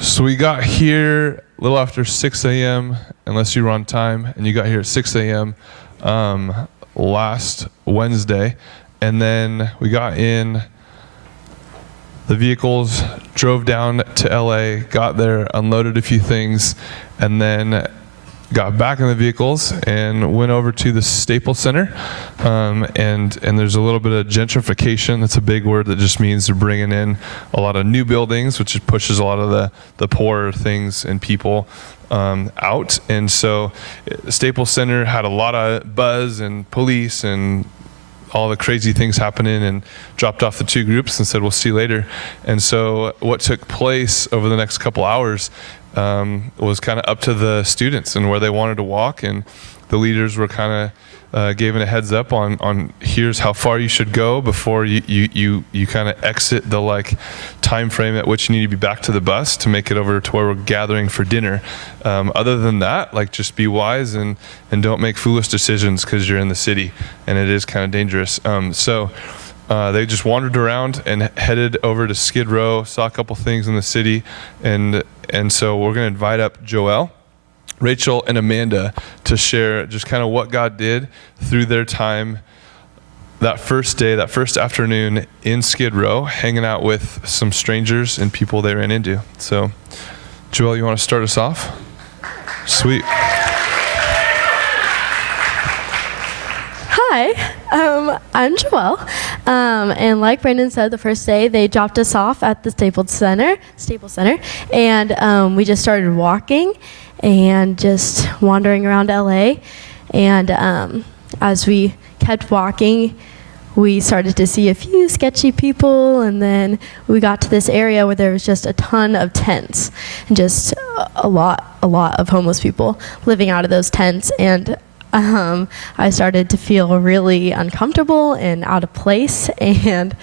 So we got here a little after 6 a.m., unless you were on time, and you got here at 6 a.m. Last Wednesday. And then we got in the vehicles, drove down to LA, got there, unloaded a few things, and then got back in the vehicles and went over to the Staples Center. And there's a little bit of gentrification. That's a big word that just means they're bringing in a lot of new buildings, which pushes a lot of the poorer things and people out. And so Staples Center had a lot of buzz and police and all the crazy things happening, and dropped off the two groups and said, we'll see you later. And so what took place over the next couple hours was kind of up to the students and where they wanted to walk, and the leaders were kind of giving a heads up on here's how far you should go before you kind of exit the time frame at which you need to be back to the bus to make it over to where we're gathering for dinner. Other than that, just be wise and don't make foolish decisions because you're in the city and it is kind of dangerous. So they just wandered around and headed over to Skid Row, saw a couple things in the city, and so we're going to invite up Joelle, Rachel, and Amanda to share just kind of what God did through their time that first day, that first afternoon in Skid Row, hanging out with some strangers and people they ran into. So, Joelle, you want to start us off? Sweet. Hi, I'm Joelle, and like Brandon said, the first day they dropped us off at the Staples Center, and we just started walking and just wandering around LA, and as we kept walking, we started to see a few sketchy people, and then we got to this area where there was just a ton of tents, and just a lot of homeless people living out of those tents, and I started to feel really uncomfortable and out of place and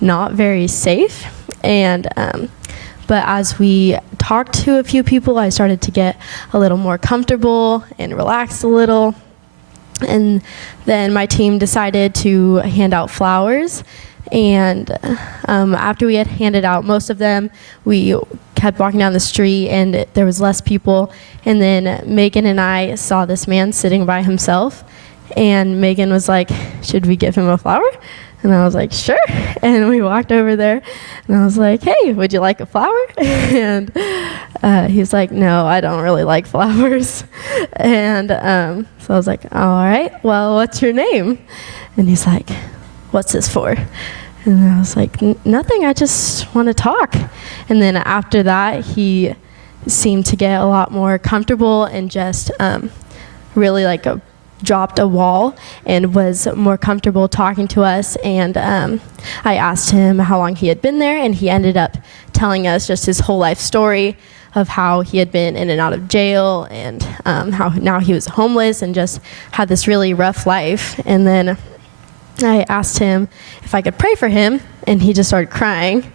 not very safe. And but as we talked to a few people, I started to get a little more comfortable and relaxed a little. And then my team decided to hand out flowers. And after we had handed out most of them, we kept walking down the street, and there was less people. And then Megan and I saw this man sitting by himself, and Megan was like, should we give him a flower? And I was like, sure. And we walked over there, and I was like, hey, would you like a flower? And he's like, no, I don't really like flowers. And so I was like, all right, well, what's your name? And he's like, what's this for? And I was like, nothing, I just want to talk. And then after that, he seemed to get a lot more comfortable and just really dropped a wall and was more comfortable talking to us. And I asked him how long he had been there, and he ended up telling us just his whole life story of how he had been in and out of jail, and how now he was homeless and just had this really rough life. And then I asked him if I could pray for him, and he just started crying.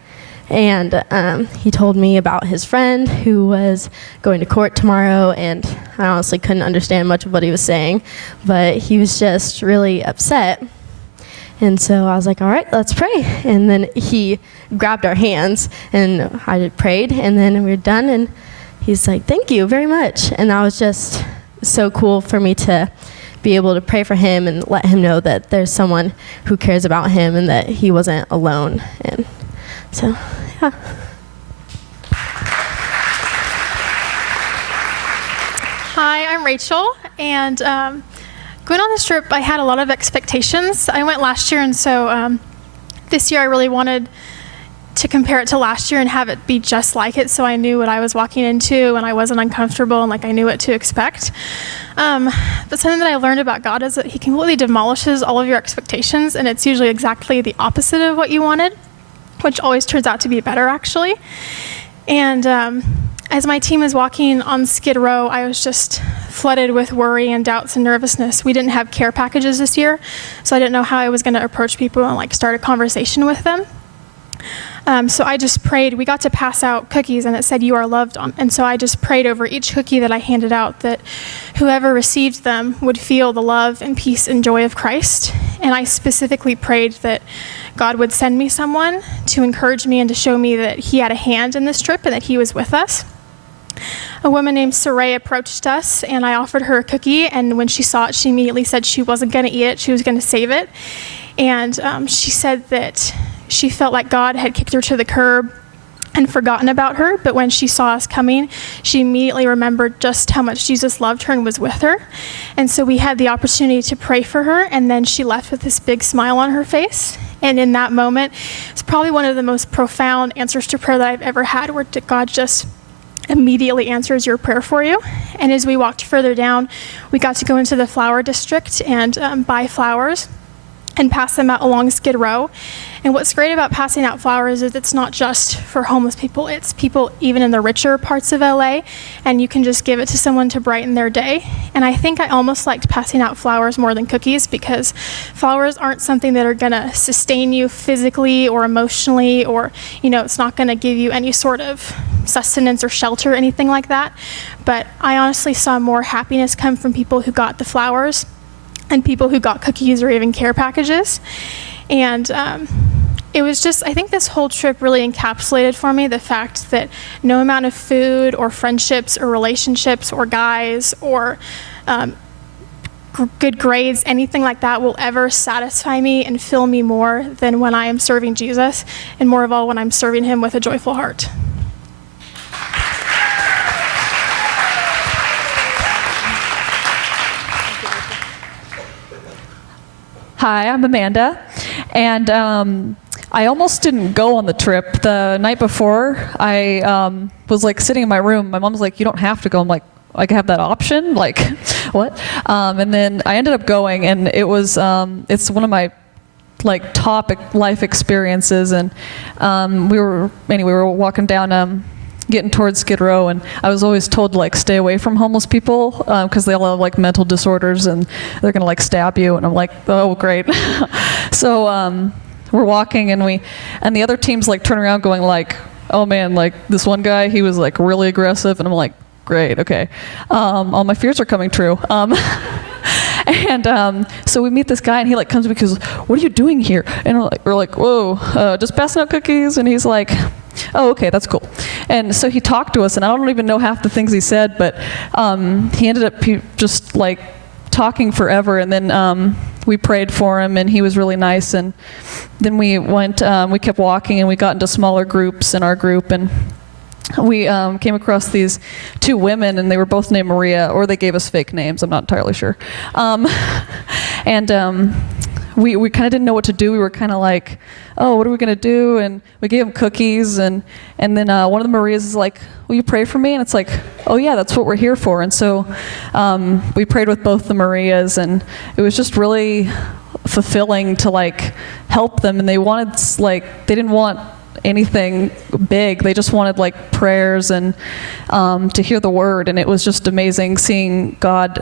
And he told me about his friend who was going to court tomorrow, and I honestly couldn't understand much of what he was saying, but he was just really upset. And so I was like, all right, let's pray. And then he grabbed our hands, and I prayed, and then we were done, and he's like, thank you very much. And that was just so cool for me to be able to pray for him and let him know that there's someone who cares about him and that he wasn't alone. And so, yeah. Hi, I'm Rachel, and going on this trip, I had a lot of expectations. I went last year, and so this year I really wanted to compare it to last year and have it be just like it, so I knew what I was walking into and I wasn't uncomfortable, and I knew what to expect. But something that I learned about God is that he completely demolishes all of your expectations, and it's usually exactly the opposite of what you wanted, which always turns out to be better, actually. And as my team was walking on Skid Row, I was just flooded with worry and doubts and nervousness. We didn't have care packages this year, so I didn't know how I was going to approach people and start a conversation with them. So I just prayed. We got to pass out cookies, and it said, you are loved on. And so I just prayed over each cookie that I handed out that whoever received them would feel the love and peace and joy of Christ. And I specifically prayed that God would send me someone to encourage me and to show me that he had a hand in this trip and that he was with us. A woman named Saray approached us, and I offered her a cookie, and when she saw it, she immediately said she wasn't going to eat it, she was going to save it. And she said that she felt like God had kicked her to the curb and forgotten about her, but when she saw us coming, she immediately remembered just how much Jesus loved her and was with her. And so we had the opportunity to pray for her, and then she left with this big smile on her face. And in that moment, it's probably one of the most profound answers to prayer that I've ever had, where God just immediately answers your prayer for you. And as we walked further down, we got to go into the flower district and buy flowers and pass them out along Skid Row. And what's great about passing out flowers is it's not just for homeless people, it's people even in the richer parts of LA, and you can just give it to someone to brighten their day. And I think I almost liked passing out flowers more than cookies, because flowers aren't something that are gonna sustain you physically or emotionally, or, it's not gonna give you any sort of sustenance or shelter, anything like that. But I honestly saw more happiness come from people who got the flowers and people who got cookies or even care packages. And it was just, I think this whole trip really encapsulated for me the fact that no amount of food or friendships or relationships or guys or good grades, anything like that will ever satisfy me and fill me more than when I am serving Jesus, and more of all when I'm serving him with a joyful heart. Hi, I'm Amanda, and I almost didn't go on the trip. The night before, I was sitting in my room. My mom's like, "You don't have to go." I'm like, "I have that option?" Like, what? And then I ended up going, and it was it's one of my top life experiences. And we were walking down. Getting towards Skid Row, and I was always told to stay away from homeless people because they all have mental disorders and they're gonna stab you, and I'm like, oh great. So we're walking, and the other teams turn around going oh man, this one guy, he was really aggressive, and I'm like, great, okay, all my fears are coming true. And so we meet this guy, and he comes to me because, what are you doing here? And we're like, whoa, just passing out cookies. And he's like, oh, okay, that's cool. And so he talked to us, and I don't even know half the things he said, but he ended up just talking forever. And then we prayed for him, and he was really nice. And then we went, we kept walking, and we got into smaller groups in our group, and we came across these two women, and they were both named Maria, or they gave us fake names. I'm not entirely sure. We kind of didn't know what to do. We were kind of oh, what are we going to do? And we gave them cookies, and then one of the Marias is like, will you pray for me? And it's like, oh yeah, that's what we're here for. And so we prayed with both the Marias, and it was just really fulfilling to help them. And they wanted they didn't want anything big. They just wanted prayers and to hear the word. And it was just amazing seeing God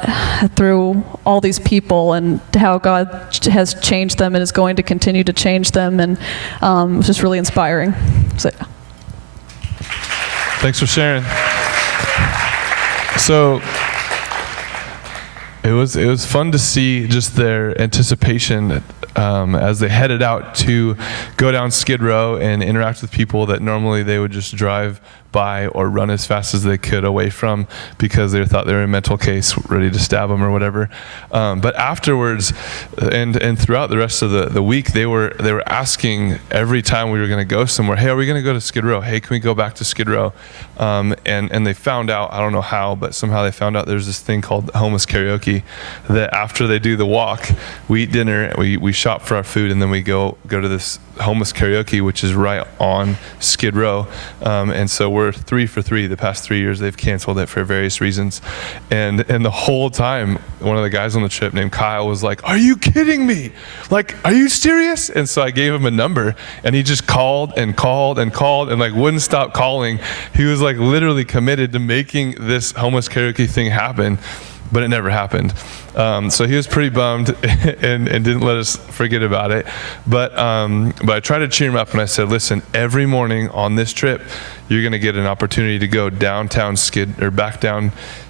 through all these people, and how God has changed them and is going to continue to change them. And it was just really inspiring. So, yeah. Thanks for sharing. So it was fun to see just their anticipation as they headed out to go down Skid Row and interact with people that normally they would just drive by or run as fast as they could away from, because they thought they were in a mental case ready to stab them or whatever. But afterwards and throughout the rest of the week, they were asking every time we were going to go somewhere, hey, are we going to go to Skid Row? Hey, can we go back to Skid Row? And they found out, I don't know how, but somehow they found out there's this thing called homeless karaoke, that after they do the walk, we eat dinner, we shop for our food, and then we go to this homeless karaoke, which is right on Skid Row. And so we're 3 for 3 the past 3 years. They've canceled it for various reasons. And the whole time, one of the guys on the trip named Kyle was like, are you kidding me? Are you serious? And so I gave him a number, and he just called and called and called and wouldn't stop calling. He was literally committed to making this homeless karaoke thing happen. but it never happened. So he was pretty bummed and didn't let us forget about it. But I tried to cheer him up, and I said, listen, every morning on this trip, you're going to get an opportunity to go downtown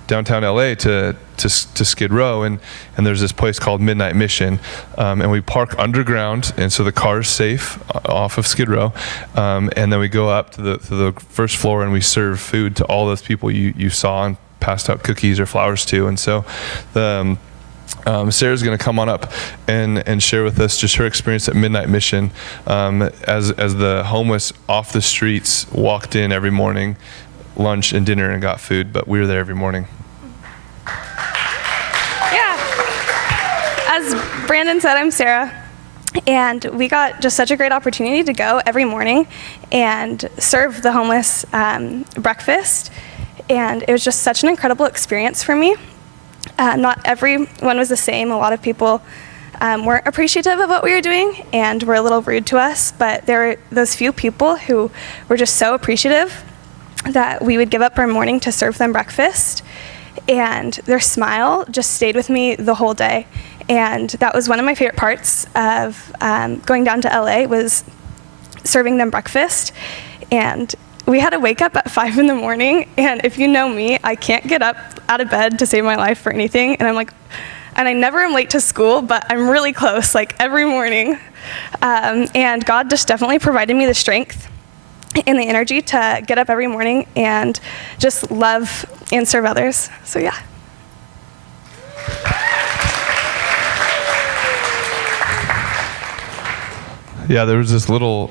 downtown LA to Skid Row, and there's this place called Midnight Mission, and we park underground, and so the car's safe off of Skid Row, and then we go up to the first floor, and we serve food to all those people you saw and passed out cookies or flowers to. And so Sarah's going to come on up and share with us just her experience at Midnight Mission, as the homeless off the streets walked in every morning, lunch and dinner, and got food, but we were there every morning. Yeah. As Brandon said, I'm Sarah, and we got just such a great opportunity to go every morning and serve the homeless breakfast, and it was just such an incredible experience for me. Not everyone was the same. A lot of people weren't appreciative of what we were doing and were a little rude to us, but there were those few people who were just so appreciative that we would give up our morning to serve them breakfast, and their smile just stayed with me the whole day. And that was one of my favorite parts of going down to LA, was serving them breakfast. And we had to wake up at 5 in the morning, and if you know me, I can't get up out of bed to save my life for anything, and I never am late to school, but I'm really close, like every morning. And God just definitely provided me the strength and the energy to get up every morning and just love and serve others. So yeah. Yeah, there was this little,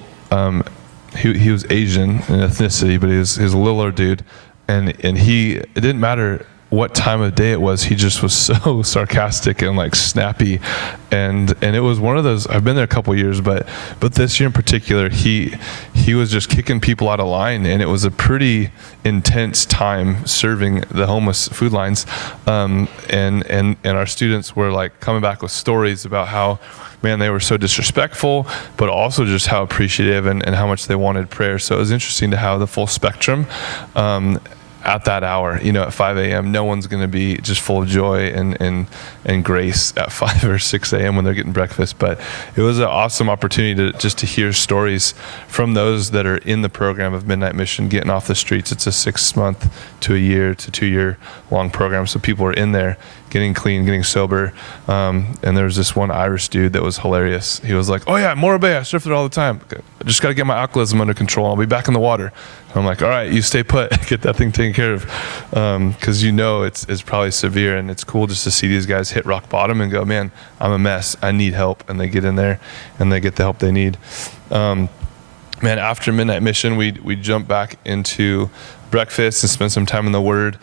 he was Asian in ethnicity, but he was a littler dude, and it didn't matter what time of day it was, he just was so sarcastic and like snappy, and it was one of those. I've been there a couple years, but this year in particular, he was just kicking people out of line, and it was a pretty intense time serving the homeless food lines, and our students were like coming back with stories about how, man, they were so disrespectful, but also just how appreciative and how much they wanted prayer. So it was interesting to have the full spectrum at that hour. At 5 a.m., no one's going to be just full of joy and grace at 5 or 6 a.m. when they're getting breakfast. But it was an awesome opportunity to hear stories from those that are in the program of Midnight Mission, getting off the streets. It's a 6-month to a year to 2-year long program. So people are in there getting clean, getting sober. And there was this one Irish dude that was hilarious. He was like, "Oh yeah, Morro Bay, I surf there all the time. I just got to get my alcoholism under control. I'll be back in the water." I'm like, "All right, you stay put, get that thing taken care of," because it's probably severe, and it's cool just to see these guys hit rock bottom and go, "Man, I'm a mess. I need help," and they get in there and they get the help they need. Man, after Midnight Mission, we jump back into breakfast and spend some time in the Word.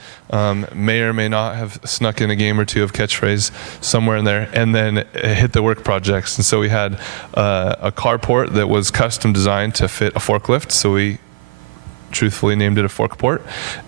May or may not have snuck in a game or two of catchphrase somewhere in there, and then hit the work projects. And so we had a carport that was custom designed to fit a forklift, so we truthfully named it a forkport.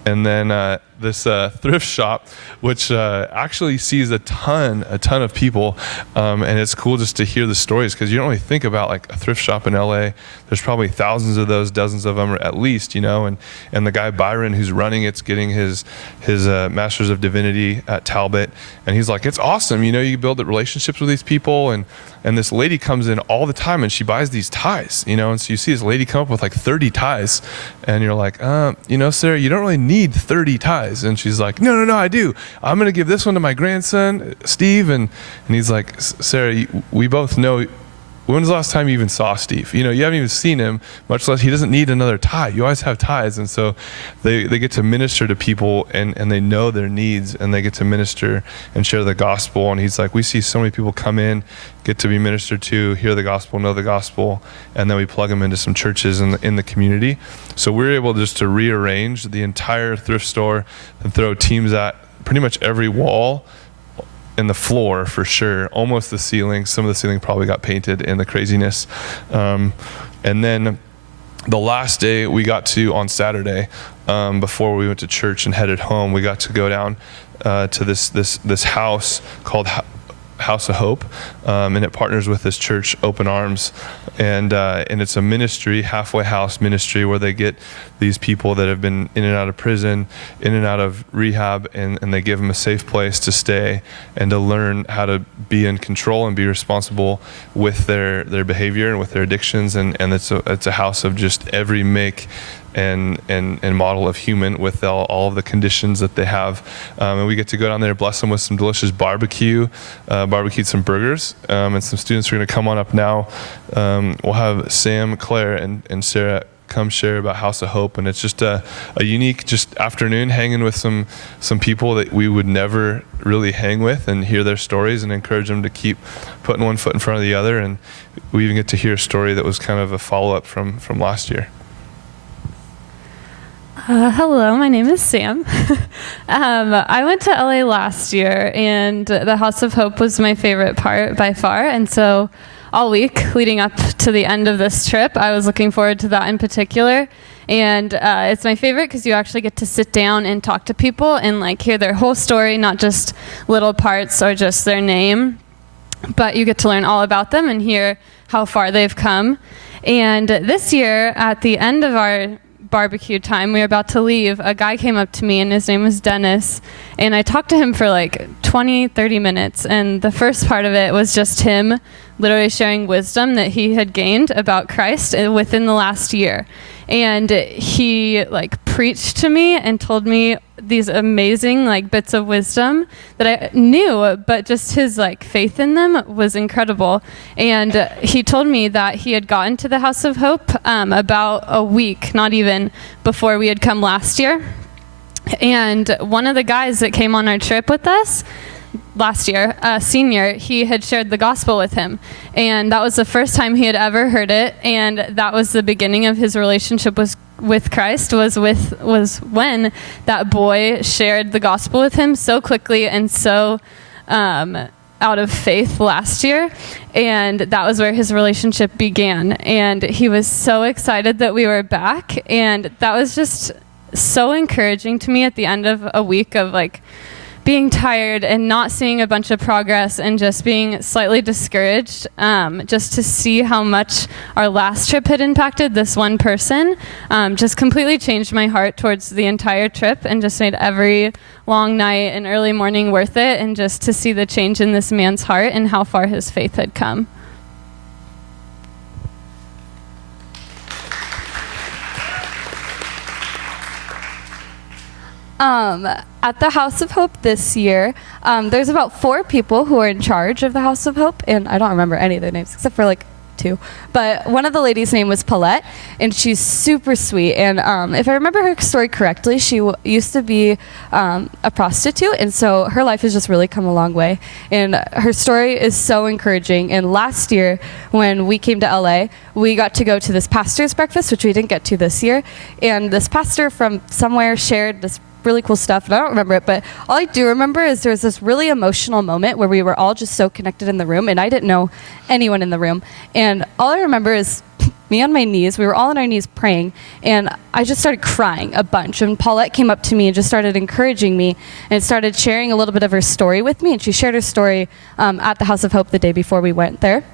And then this thrift shop, which actually sees a ton of people, and it's cool just to hear the stories, because you don't really think about like a thrift shop in LA. There's probably thousands of those, dozens of them at least, and the guy Byron who's running it's getting his Master's of Divinity at Talbot, and he's like, "It's awesome, you build relationships with these people," and this lady comes in all the time and she buys these ties, and so you see this lady come up with like 30 ties, and you're like, Sarah, you don't really need 30 ties. And she's like, no, I do. I'm going to give this one to my grandson, Steve. And he's like, "Sarah, we both know, when's the last time you even saw Steve? You haven't even seen him, much less he doesn't need another tie. You always have ties." And so they get to minister to people, and they know their needs, and they get to minister and share the gospel. And he's like, "We see so many people come in, get to be ministered to, hear the gospel, know the gospel, and then we plug them into some churches in the community." So we're able just to rearrange the entire thrift store and throw teams at pretty much every wall in the floor, for sure, almost the ceiling. Some of the ceiling probably got painted in the craziness. And then the last day we got to, on Saturday, before we went to church and headed home, we got to go down to this house called House of Hope, and it partners with this church, Open Arms, and it's a ministry, halfway house ministry, where they get these people that have been in and out of prison, in and out of rehab, and they give them a safe place to stay and to learn how to be in control and be responsible with their behavior and with their addictions. And it's a house of just every make and model of human, with all of the conditions that they have. And we get to go down there, bless them with some delicious barbecued some burgers. And some students are going to come on up now. We'll have Sam, Claire, and Sarah come share about House of Hope. And it's just a unique just afternoon hanging with some people that we would never really hang with, and hear their stories and encourage them to keep putting one foot in front of the other. And we even get to hear a story that was kind of a follow-up from last year. Hello, my name is Sam. I went to LA last year, and the House of Hope was my favorite part by far. And so all week leading up to the end of this trip, I was looking forward to that in particular. And it's my favorite because you actually get to sit down and talk to people and like hear their whole story, not just little parts or just their name, but you get to learn all about them and hear how far they've come. And this year, at the end of our barbecue time, we were about to leave, a guy came up to me, and his name was Dennis, and I talked to him for like 20-30 minutes, and the first part of it was just him literally sharing wisdom that he had gained about Christ within the last year. And he like preached to me and told me these amazing like bits of wisdom that I knew, but just his like faith in them was incredible. And he told me that he had gotten to the House of Hope about a week, not even, before we had come last year. And one of the guys that came on our trip with us last year, senior, he had shared the gospel with him, and that was the first time he had ever heard it, and that was the beginning of his relationship with Christ, was when that boy shared the gospel with him so quickly and so out of faith last year, and that was where his relationship began. And he was so excited that we were back, and that was just so encouraging to me at the end of a week of like being tired and not seeing a bunch of progress and just being slightly discouraged, just to see how much our last trip had impacted this one person, just completely changed my heart towards the entire trip, and just made every long night and early morning worth it, and just to see the change in this man's heart and how far his faith had come. At the House of Hope this year, there's about 4 people who are in charge of the House of Hope, and I don't remember any of their names except for like 2. But one of the ladies' name was Paulette, and she's super sweet. And if I remember her story correctly, she used to be a prostitute, and so her life has just really come a long way. And her story is so encouraging. And last year, when we came to LA, we got to go to this pastor's breakfast, which we didn't get to this year. And this pastor from somewhere shared this really cool stuff, and I don't remember it, but all I do remember is there was this really emotional moment where we were all just so connected in the room, and I didn't know anyone in the room. And all I remember is me on my knees. We were all on our knees praying, and I just started crying a bunch. And Paulette came up to me and just started encouraging me and started sharing a little bit of her story with me. And she shared her story at the House of Hope the day before we went there.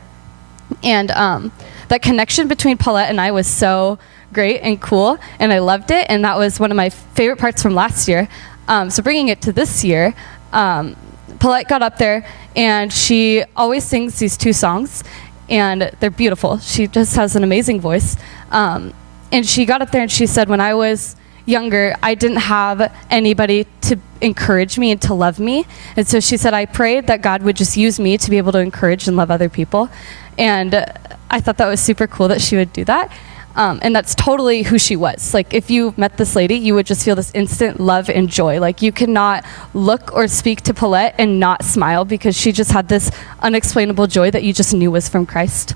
And that connection between Paulette and I was so great and cool, and I loved it, and that was one of my favorite parts from last year. So bringing it to this year, Paulette got up there, and she always sings these 2 songs, and they're beautiful. She just has an amazing voice. And she got up there and she said, when I was younger, I didn't have anybody to encourage me and to love me. And so she said, I prayed that God would just use me to be able to encourage and love other people. And I thought that was super cool that she would do that. And that's totally who she was. Like, if you met this lady, you would just feel this instant love and joy. Like, you cannot look or speak to Paulette and not smile, because she just had this unexplainable joy that you just knew was from Christ.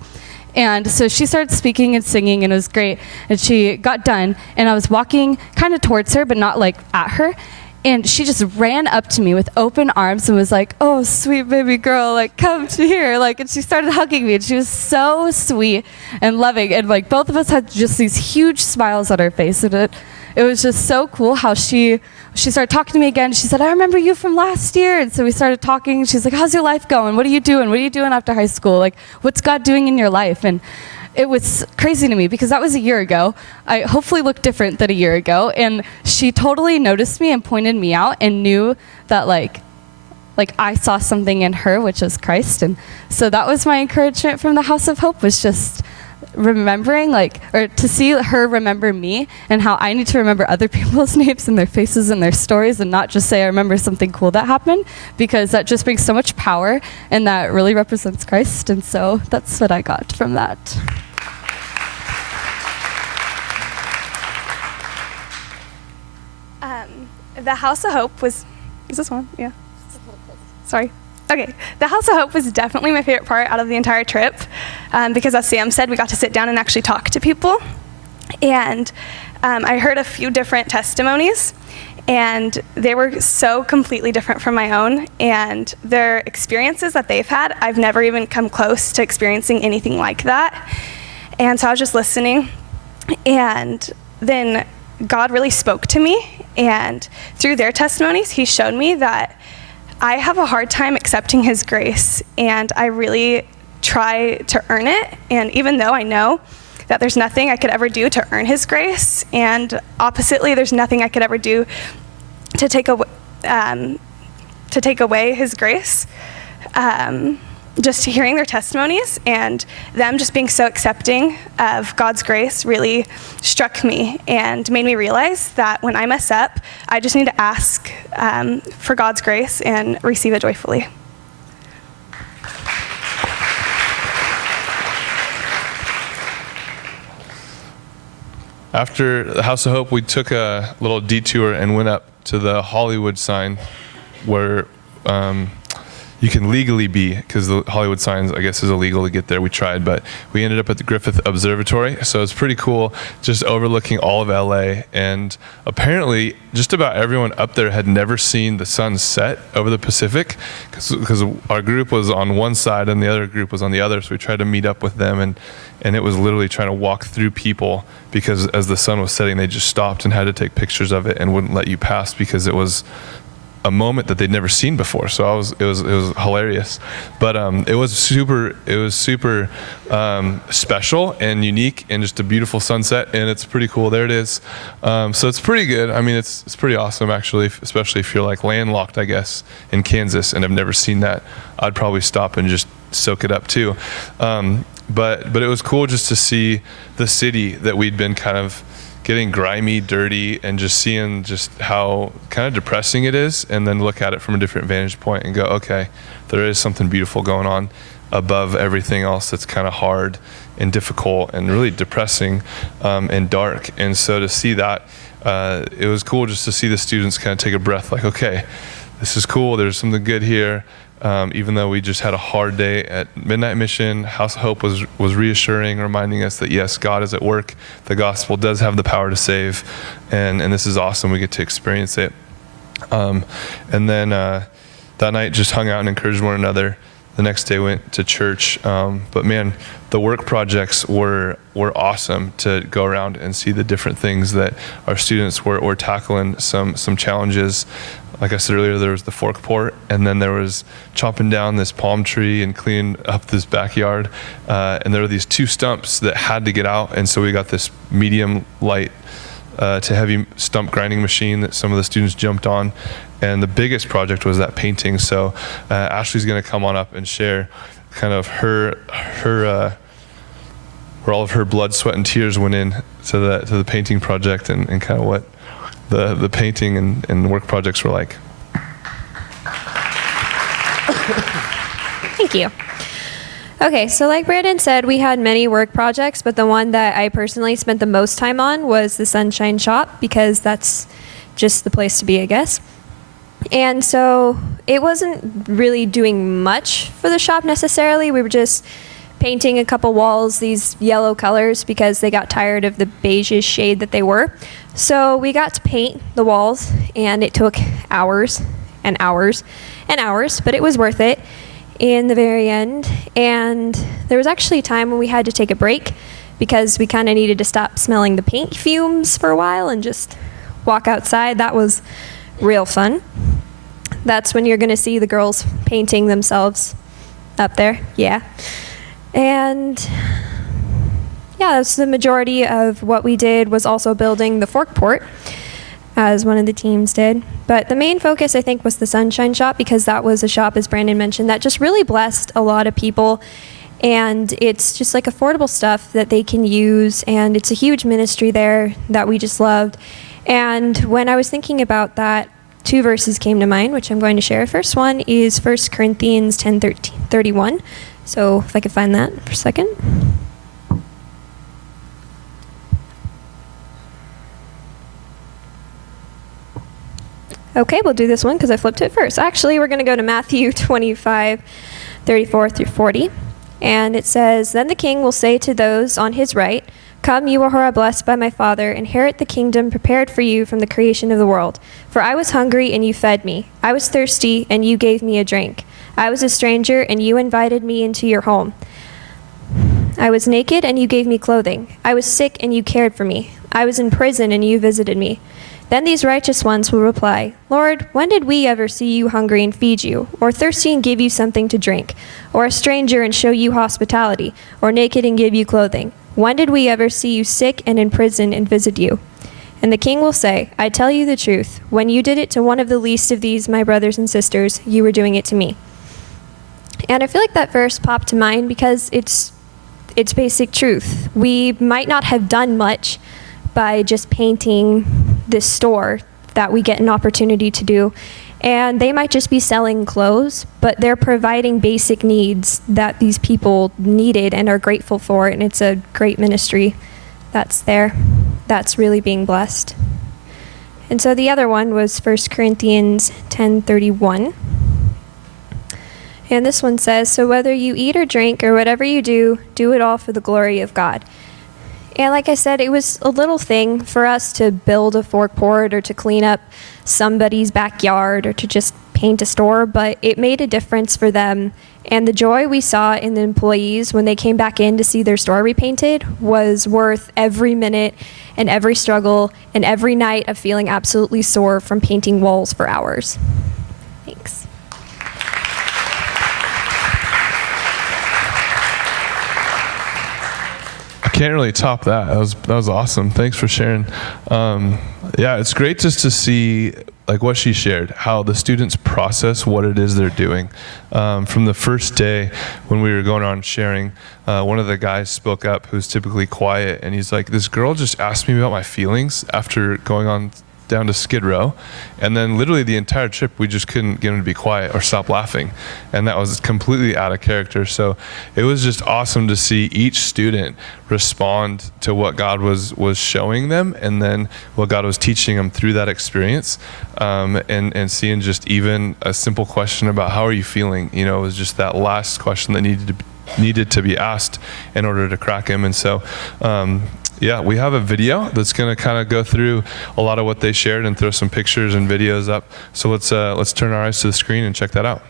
And so she started speaking and singing, and it was great. And she got done, and I was walking kind of towards her, but not like at her. And she just ran up to me with open arms and was like, "Oh, sweet baby girl, like, come to here." Like, and she started hugging me, and she was so sweet and loving. And like, both of us had just these huge smiles on our face. And it was just so cool how she started talking to me again. She said, "I remember you from last year." And so we started talking. She's like, "How's your life going? What are you doing? What are you doing after high school? Like, what's God doing in your life?" And it was crazy to me because that was a year ago. I hopefully looked different than a year ago. And she totally noticed me and pointed me out and knew that like I saw something in her, which is Christ. And so that was my encouragement from the House of Hope, was just remembering, or to see her remember me, and how I need to remember other people's names and their faces and their stories, and not just say I remember something cool that happened, because that just brings so much power, and that really represents Christ. And so that's what I got from that. The House of Hope was, is this one? Yeah. Sorry. Okay, the House of Hope was definitely my favorite part out of the entire trip, because as Sam said, we got to sit down and actually talk to people. And I heard a few different testimonies, and they were so completely different from my own. And their experiences that they've had, I've never even come close to experiencing anything like that. And so I was just listening, and then God really spoke to me. And through their testimonies, he showed me that I have a hard time accepting his grace, and I really try to earn it. And even though I know that there's nothing I could ever do to earn his grace, and oppositely, there's nothing I could ever do to take away his grace, just hearing their testimonies and them just being so accepting of God's grace really struck me and made me realize that when I mess up, I just need to ask for God's grace and receive it joyfully. After the House of Hope, we took a little detour and went up to the Hollywood sign, where you can legally be, because the Hollywood signs, I guess, is illegal to get there. We tried, but we ended up at the Griffith Observatory. So it's pretty cool, just overlooking all of LA. And apparently, just about everyone up there had never seen the sun set over the Pacific, because our group was on one side and the other group was on the other. So we tried to meet up with them, and it was literally trying to walk through people, because as the sun was setting, they just stopped and had to take pictures of it and wouldn't let you pass, because it was a moment that they'd never seen before. So it was hilarious, but it was super special and unique, and just a beautiful sunset, and it's pretty cool. There it is. So it's pretty good. I mean, it's pretty awesome, actually, especially if you're like landlocked, I guess, in Kansas and have never seen that. I'd probably stop and just soak it up too. But it was cool just to see the city that we'd been kind of getting grimy, dirty, and just seeing just how kind of depressing it is, and then look at it from a different vantage point and go, okay, there is something beautiful going on above everything else that's kind of hard and difficult and really depressing and dark. And so to see that, it was cool just to see the students kind of take a breath, like, okay, this is cool, there's something good here. Even though we just had a hard day at Midnight Mission, House of Hope was reassuring, reminding us that yes, God is at work. The gospel does have the power to save, and this is awesome. We get to experience it. And then that night just hung out and encouraged one another. The next day went to church. But man, the work projects were awesome to go around and see the different things that our students were tackling, some challenges. Like I said earlier, there was the fork port, and then there was chopping down this palm tree and cleaning up this backyard. And there were these two stumps that had to get out, and so we got this medium light to heavy stump grinding machine that some of the students jumped on. And the biggest project was that painting. So Ashley's going to come on up and share kind of her where all of her blood, sweat, and tears went in to the painting project, and kind of what the painting and work projects were like. Thank you. Okay, so like Brandon said, we had many work projects, but the one that I personally spent the most time on was the Sunshine Shop, because that's just the place to be, I guess. And so it wasn't really doing much for the shop necessarily. We were just painting a couple walls these yellow colors because they got tired of the beige shade that they were. So we got to paint the walls, and it took hours and hours and hours, but it was worth it in the very end. And there was actually a time when we had to take a break because we kind of needed to stop smelling the paint fumes for a while and just walk outside. That was real fun. That's when you're going to see the girls painting themselves up there. Yeah. And yeah, that's the majority of what we did. Was also building the fork port, as one of the teams did. But the main focus, I think, was the Sunshine Shop, because that was a shop, as Brandon mentioned, that just really blessed a lot of people. And it's just like affordable stuff that they can use. And it's a huge ministry there that we just loved. And when I was thinking about that, 2 verses came to mind, which I'm going to share. First one is 1 Corinthians 10:31. So if I could find that for a second. Okay, we'll do this one because I flipped it first. Actually, we're going to go to Matthew 25:34 through 40. And it says, "Then the king will say to those on his right, 'Come, you who are blessed by my Father, inherit the kingdom prepared for you from the creation of the world. For I was hungry, and you fed me. I was thirsty, and you gave me a drink. I was a stranger, and you invited me into your home. I was naked, and you gave me clothing. I was sick, and you cared for me. I was in prison, and you visited me.' Then these righteous ones will reply, 'Lord, when did we ever see you hungry and feed you, or thirsty and give you something to drink, or a stranger and show you hospitality, or naked and give you clothing? When did we ever see you sick and in prison and visit you?' And the king will say, 'I tell you the truth, when you did it to one of the least of these, my brothers and sisters, you were doing it to me.'" And I feel like that verse popped to mind because it's basic truth. We might not have done much by just painting this store that we get an opportunity to do. And they might just be selling clothes, but they're providing basic needs that these people needed and are grateful for. And it's a great ministry that's there. That's really being blessed. And so the other one was 1 Corinthians 10:31. And this one says, "So whether you eat or drink or whatever you do, do it all for the glory of God." And like I said, it was a little thing for us to build a fork port or to clean up somebody's backyard or to just paint a store, but it made a difference for them. And the joy we saw in the employees when they came back in to see their store repainted was worth every minute and every struggle and every night of feeling absolutely sore from painting walls for hours. Thanks. Can't really top that. That was awesome. Thanks for sharing. Yeah, it's great just to see like what she shared, how the students process what it is they're doing. From the first day when we were going on sharing, one of the guys spoke up who's typically quiet, and he's like, "This girl just asked me about my feelings after going on down to Skid Row, and then literally the entire trip we just couldn't get him to be quiet or stop laughing, and that was completely out of character." So it was just awesome to see each student respond to what God was showing them, and then what God was teaching them through that experience, and seeing just even a simple question about how are you feeling, it was just that last question that needed to be asked in order to crack him. And so yeah, we have a video that's going to kind of go through a lot of what they shared and throw some pictures and videos up. So let's turn our eyes to the screen and check that out.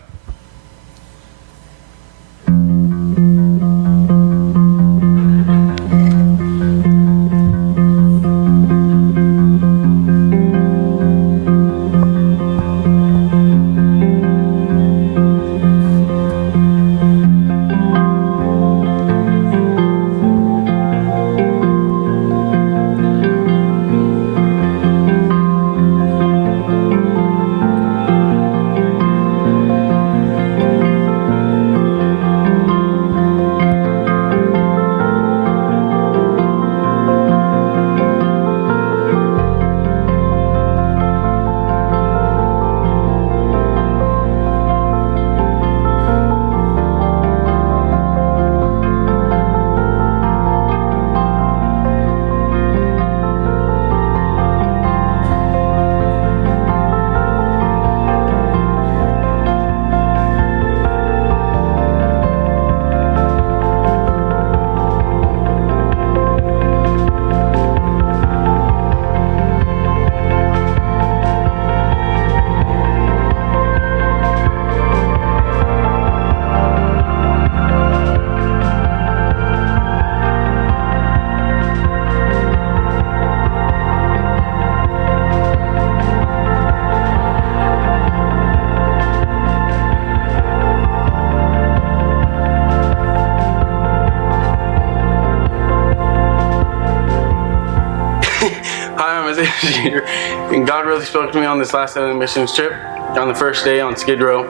Hi, I'm a junior, and God really spoke to me on this last LA missions trip on the first day on Skid Row,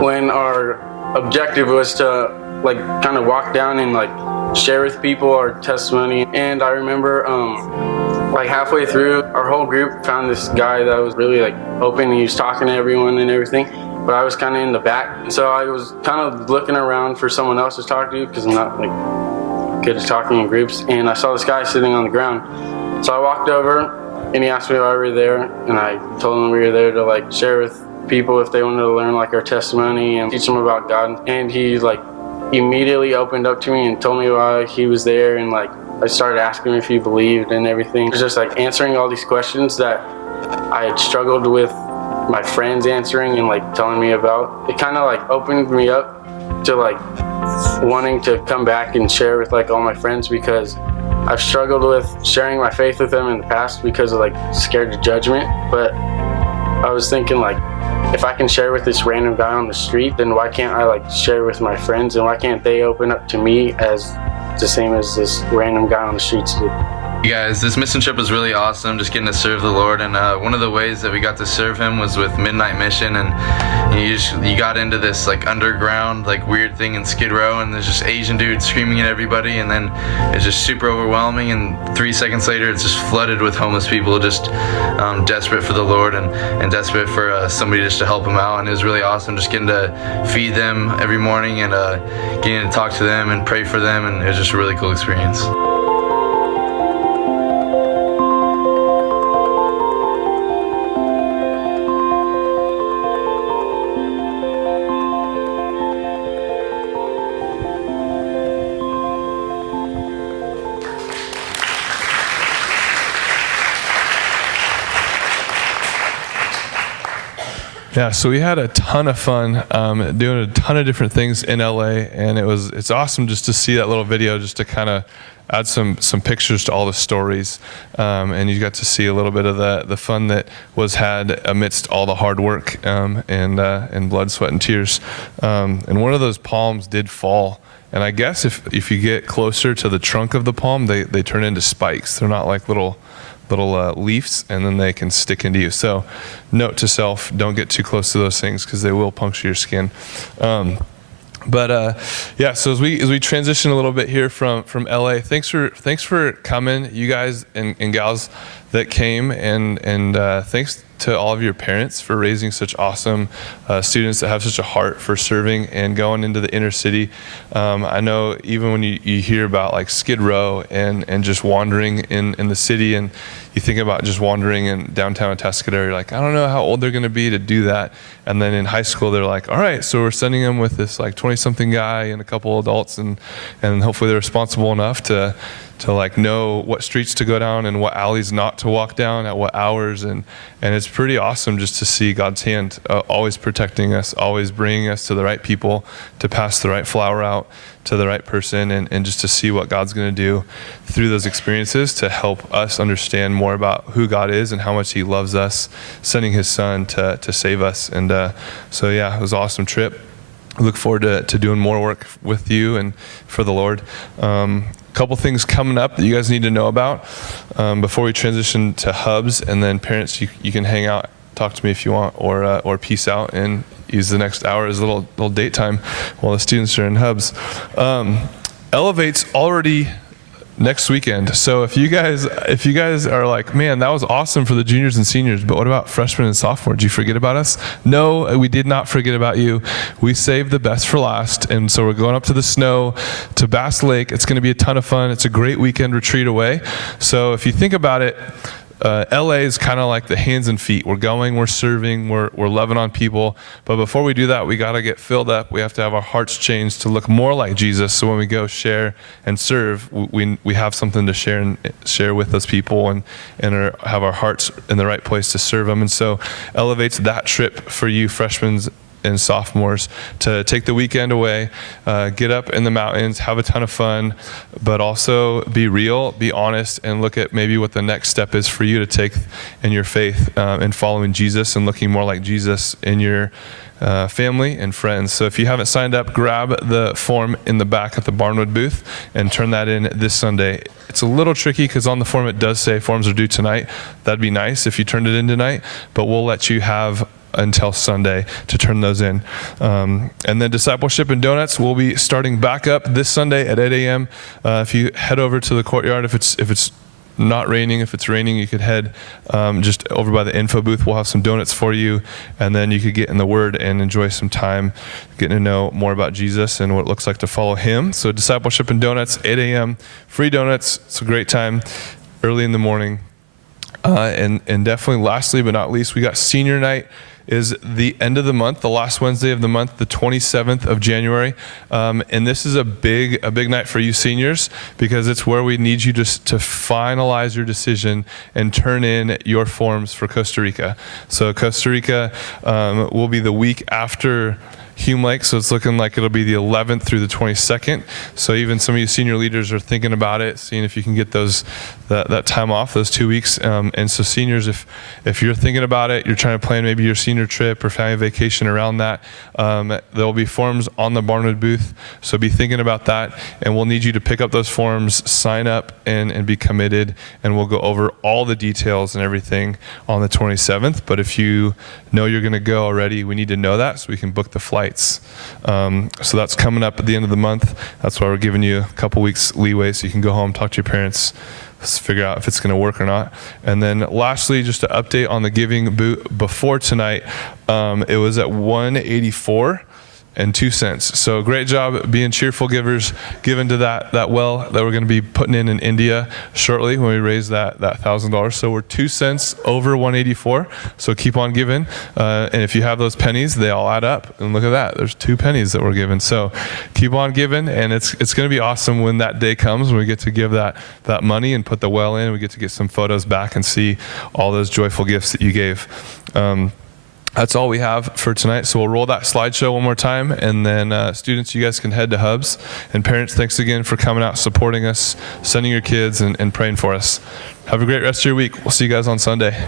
when our objective was to kind of walk down and share with people our testimony. And I remember halfway through, our whole group found this guy that was really open, and he was talking to everyone and everything, but I was kind of in the back. So I was kind of looking around for someone else to talk to, because I'm not good at talking in groups, and I saw this guy sitting on the ground. So I walked over, and he asked me why we were there, and I told him we were there to share with people if they wanted to learn our testimony and teach them about God. And he immediately opened up to me and told me why he was there, and I started asking him if he believed and everything. It was just answering all these questions that I had struggled with my friends answering and telling me about. It kind of opened me up to wanting to come back and share with all my friends, because I've struggled with sharing my faith with them in the past because of scared of judgment. But I was thinking if I can share with this random guy on the street, then why can't I share with my friends, and why can't they open up to me as the same as this random guy on the streets did? You guys, this mission trip was really awesome, just getting to serve the Lord, and one of the ways that we got to serve him was with Midnight Mission, and you got into this underground weird thing in Skid Row, and there's just Asian dudes screaming at everybody, and then it's just super overwhelming, and 3 seconds later it's just flooded with homeless people just desperate for the Lord and desperate for somebody just to help them out. And it was really awesome just getting to feed them every morning and getting to talk to them and pray for them, and it was just a really cool experience. Yeah, so we had a ton of fun doing a ton of different things in LA, and it's awesome just to see that little video, just to kind of add some pictures to all the stories, and you got to see a little bit of the fun that was had amidst all the hard work and blood, sweat, and tears. And one of those palms did fall, and I guess if you get closer to the trunk of the palm, they turn into spikes. They're not like little leaves, and then they can stick into you. So note to self, don't get too close to those things, because they will puncture your skin. Yeah, so as we transition a little bit here from LA, thanks for coming, you guys and gals that came, and thanks to all of your parents for raising such awesome students that have such a heart for serving and going into the inner city. I know even when you hear about Skid Row and just wandering in the city, and you think about just wandering in downtown Tuscaloosa, you're I don't know how old they're going to be to do that. And then in high school, they're all right, so we're sending them with this 20-something guy and a couple adults, and hopefully they're responsible enough to know what streets to go down and what alleys not to walk down at what hours, and it's pretty awesome just to see God's hand always protecting us, always bringing us to the right people to pass the right flower out to the right person, and just to see what God's going to do through those experiences to help us understand more about who God is and how much he loves us, sending his son to save us. And so yeah, it was an awesome trip. I look forward to doing more work with you and for the Lord. Couple things coming up that you guys need to know about before we transition to hubs, and then parents, you can hang out, talk to me if you want, or peace out and use the next hour as a little date time while the students are in hubs. Elevate's already next weekend. So if you guys are man, that was awesome for the juniors and seniors, but what about freshmen and sophomores? Did you forget about us? No, we did not forget about you. We saved the best for last, and so we're going up to the snow, to Bass Lake. It's going to be a ton of fun. It's a great weekend retreat away. So if you think about it, LA is kind of like the hands and feet. We're going, we're serving, we're loving on people. But before we do that, we got to get filled up. We have to have our hearts changed to look more like Jesus. So when we go share and serve, we have something to share with those people, and have our hearts in the right place to serve them. And so Elevate's that trip for you freshmen and sophomores to take the weekend away, get up in the mountains, have a ton of fun, but also be real, be honest, and look at maybe what the next step is for you to take in your faith and following Jesus and looking more like Jesus in your family and friends. So if you haven't signed up, grab the form in the back at the Barnwood booth and turn that in this Sunday. It's a little tricky because on the form it does say forms are due tonight. That'd be nice if you turned it in tonight, but we'll let you have until Sunday to turn those in. And then Discipleship and Donuts will be starting back up this Sunday at 8 a.m. If you head over to the courtyard, if it's not raining. If it's raining, you could head just over by the info booth. We'll have some donuts for you, and then you could get in the Word and enjoy some time getting to know more about Jesus and what it looks like to follow Him. So Discipleship and Donuts, 8 a.m., free donuts. It's a great time early in the morning. And definitely lastly but not least, we got senior night is the end of the month, the last Wednesday of the month, the 27th of January. And this is a big night for you seniors because it's where we need you to finalize your decision and turn in your forms for Costa Rica. So Costa Rica will be the week after Hume Lake, so it's looking like it'll be the 11th through the 22nd. So even some of you senior leaders are thinking about it, seeing if you can get that time off, those 2 weeks. And so seniors, if you're thinking about it, you're trying to plan maybe your senior trip or family vacation around that, there'll be forms on the Barnwood booth. So be thinking about that, and we'll need you to pick up those forms, sign up, and be committed, and we'll go over all the details and everything on the 27th. But if you know you're going to go already, we need to know that so we can book the flights. So that's coming up at the end of the month. That's why we're giving you a couple weeks leeway so you can go home, talk to your parents, figure out if it's going to work or not. And then lastly, just to update on the giving before tonight, it was at $184.02. So great job being cheerful givers, giving to that well that we're going to be putting in India shortly when we raise that $1,000. So we're 2 cents over 184. So keep on giving. And if you have those pennies, they all add up. And look at that. There's 2 pennies that we're giving. So keep on giving. And it's going to be awesome when that day comes when we get to give that money and put the well in. We get to get some photos back and see all those joyful gifts that you gave. That's all we have for tonight. So we'll roll that slideshow one more time. And then students, you guys can head to Hubs. And parents, thanks again for coming out, supporting us, sending your kids, and praying for us. Have a great rest of your week. We'll see you guys on Sunday.